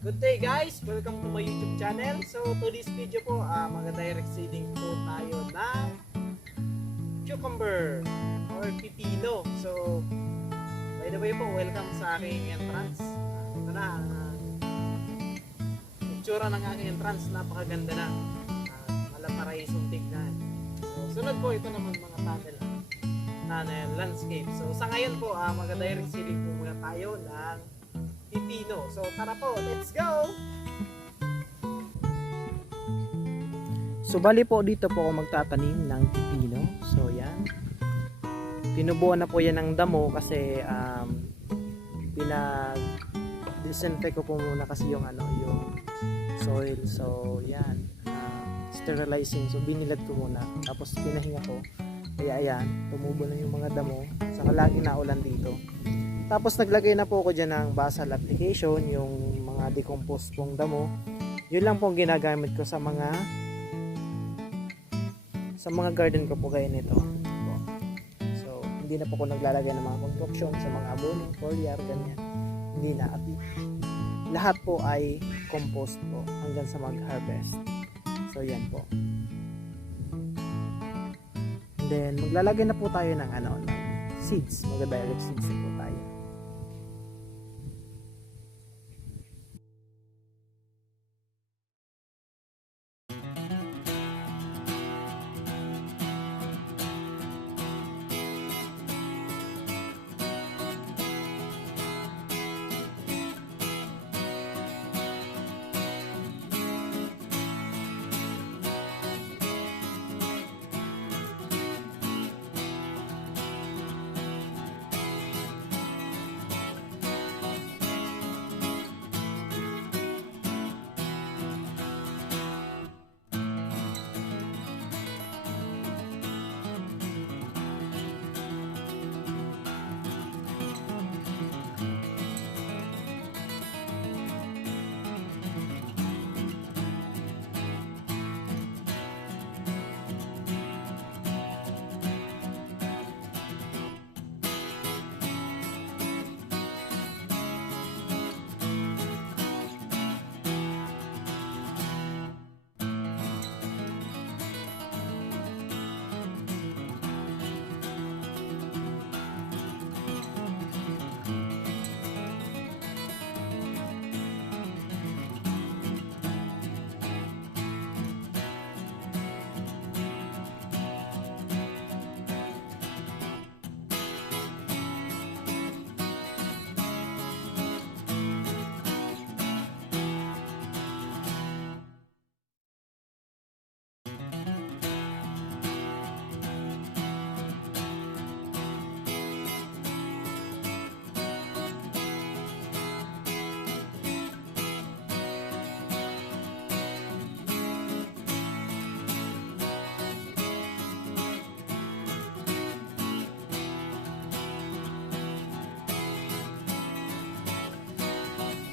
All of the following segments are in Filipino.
Good day guys! Welcome to my YouTube channel. So to this video po, mag-direct seeding po tayo ng cucumber or pipino. So by the way po, welcome sa aking entrance. Ito na ang itsura ng aking entrance. Napakaganda na. Malaparaisong tignan. So sunod po, ito naman mga tunnel landscape. So sa ngayon po, mag-direct seeding po muna tayo ng pipino. So tara po, let's go! So bali po dito po ako magtatanim ng pipino. So yan. Tinubuan na po yan ng damo kasi pinag-disinfect ko po muna kasi yung yung soil. So yan. Sterilizing. So binilad ko muna. Tapos pinahinga ko. Kaya ayan, tumubo na yung mga damo. Saka lagi na ulan dito. Tapos naglagay na po ako dyan ng basal application, yung mga decomposed pong damo. Yun lang po ginagamit ko sa mga garden ko po gaya nito. So hindi na po ako naglalagay ng mga concoction sa mga abono, foliar, ganyan. Hindi na. At lahat po ay compost po hanggang sa mag-harvest. So yan po. And then maglalagay na po tayo ng ng seeds. Mag-direct seeds na po tayo.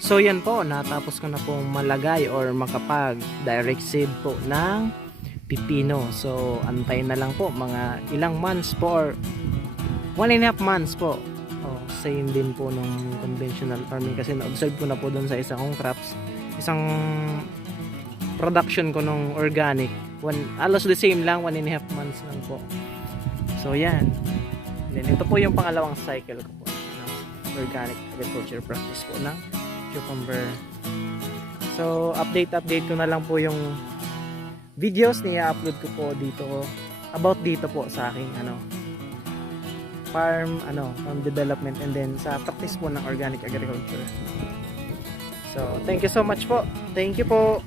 So yan po, natapos ko na pong malagay or makapag direct seed po ng pipino. So antayin na lang po mga ilang months po or 1.5 months po. Same din po nung conventional farming kasi na-observe ko na po doon sa isang kong crops. Isang production ko nung organic. Alos the same lang, 1.5 months lang po. So yan. Then ito po yung pangalawang cycle ko po ng organic agriculture practice po ng cucumber. So update ko na lang po yung videos na i-upload ko po dito about dito po sa aking farm development and then sa practice po ng organic agriculture. So thank you so much po. Thank you po.